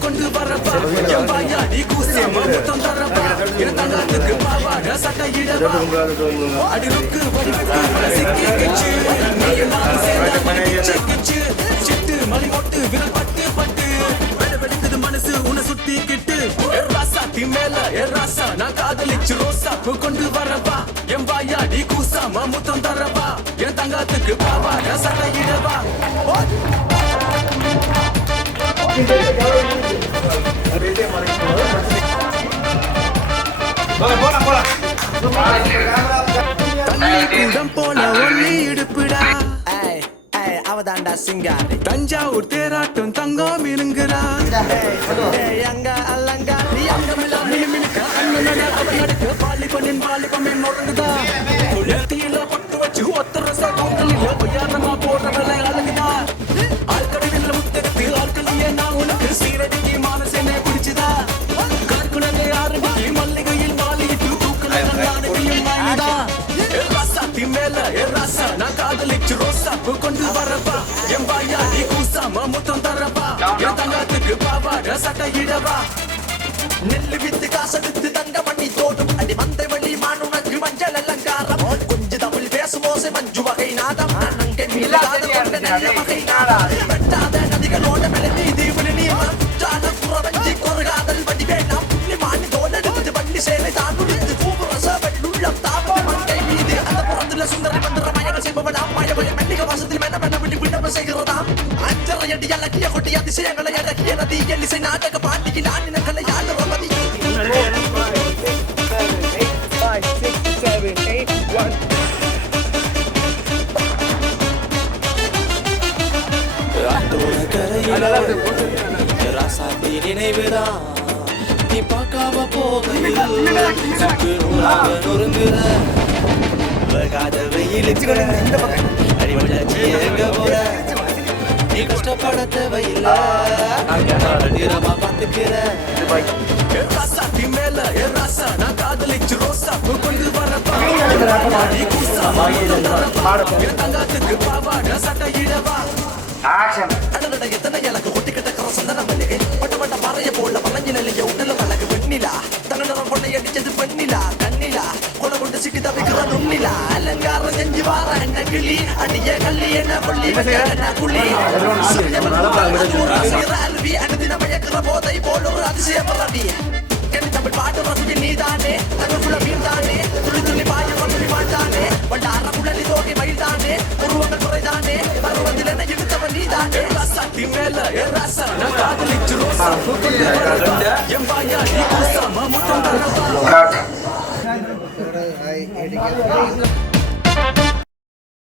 கொண்டு வரப்பா நீ கூசாம முத்தம் தரப்பா என் தங்கத்துக்கு பாவாட சட்டையிடவா அடிலுக்கு வடிவுக்கு சிட்டு மணி மொட்டு விரல் பட்டு பட்டு வெடிக்குது மனசு உன்னை சுத்திக்கிட்டு ராசாத்தி மேல ராசா நான் காதலிச்சு ரோசா கொண்டு வரப்பா என் வாயா நீ கூசாம முத்தம் தரப்பா என் தங்கத்துக்கு பாவாட சட்டையிடவா போல ஒல்லி இடுப்புடா அவதாண்டா சிங்காரி தஞ்சாவூர் தேராட்டம் தங்கம் மினுங்குறா அங்க அல்லங்க நீ அங்க மினுக்க அண்ணனடா அவன் நடுக்க பாலிபனின் பாலிபமின் முறங்குதா தீல பட்டு வச்சு ஒத்த ரச கோங்கலில பொய்யாரமா போடுறவளை அழகுதா ஆழ்கடலில் முத்தெடுத்து ஆழ்கலிய நான் உனக்கு சீரடிக்கு மானசேனை பிடிச்சுதா கார்குலத்தை ஆரம்பிக்கு மல்லிகையில் மாலையிட்டு தூக்கல நானகையும் வாங்கிதா ராசாத்தி மேல ராசா நான் காதலிச்சு ரோசா கொண்டு வரப்பா என் வாயா நீ கூசாம முத்தம் தரப்பா என் தங்கத்துக்கு பாவாட சட்டையிடவா நெல்லு வித்து காசெடுத்து தங்க பண்ணி தோட்டும் அடி மந்தை வழி மான் உனக்கு மஞ்சள் அலங்காரம் கொஞ்ச தமிழ் பேசும் ஓசை மஞ்சு வகை நாதம் நல்ல வகை நாடாது வெட்டாத நதிகளோட மெலி தீவுல நீ மற்றான புறவஞ்சி கொருகாதல் வடி வேண்டாம் புள்ளி மாணி தோலெடுத்து வண்டி சேலை தான் உடுத்து பூபுரச வெள்ளுள்ளம் தாவ மங்கை மீது அந்த புறத்துல சுந்தரி மந்திர மயங்கள் செய்பவனாம் மயவழி மல்லிக வாசத்தில் மென மென விழி விண்ணப்ப செய்கிறதாம் அஞ்சரை அடி அலக்கிய கொட்டி அதிசயங்களை அடக்கிய நதி எல்லிசை நாடக பாண்டிக்கு நானினங்களை யாழ் ரமதி 5, 6, 7, 8, 1 ராசாத்தி நினைவுதான் நீ பார்க்காம போகையில் நொறுங்குற காத வெயில் அடிமட்டாச்சி எங்க போற நீ கஷ்டப்பட தேவையில்லை நிறமா பார்த்துக்கிற ராசாத்தி மேல ராசா நான் காதலிச்சு ரோசா கொண்டு வரப்பா நீ கூசாம என் தங்கத்துக்கு பாவாட சட்டையிடவா அடடட எத்தனை எனக்கு ஒட்டி கிடக்கிற சந்தன மல்லிகை பட்ட பட்ட மறைய போல வளைஞ்சு நிலைய உடல வழக்கு வெண்ணிலா தன்னடம் பொண்ணை அடிச்சது பெண்ணிலா கண்ணிலா கொலை கொண்டு சிக்கி தவிக்கிற நுண்ணிலா அலங்காரம் செஞ்சு வார என்ன கிளி அடிய கள்ளி என்ன பள்ளி என்ன குள்ளி அல்வி அனுதின மயக்கிற போதை போல ஒரு அதிசய பரடி என் தமிழ் பாட்டு ரசிக்கு நீதானே தங்கக்குள்ள மீன்தானே துளி துளி பாய துளி வாழ்ந்தானே வண்டார குழலி தோகை மயில்தானே உருவங்கள் குறைதானே பருவத்தில் என்ன இழுத்தவன் நீதானே ராசாத்தி மேல ராசா நான் காதலிச்சு ரோசா என் வாயா நீ கூசாம முத்தம் தரப்பா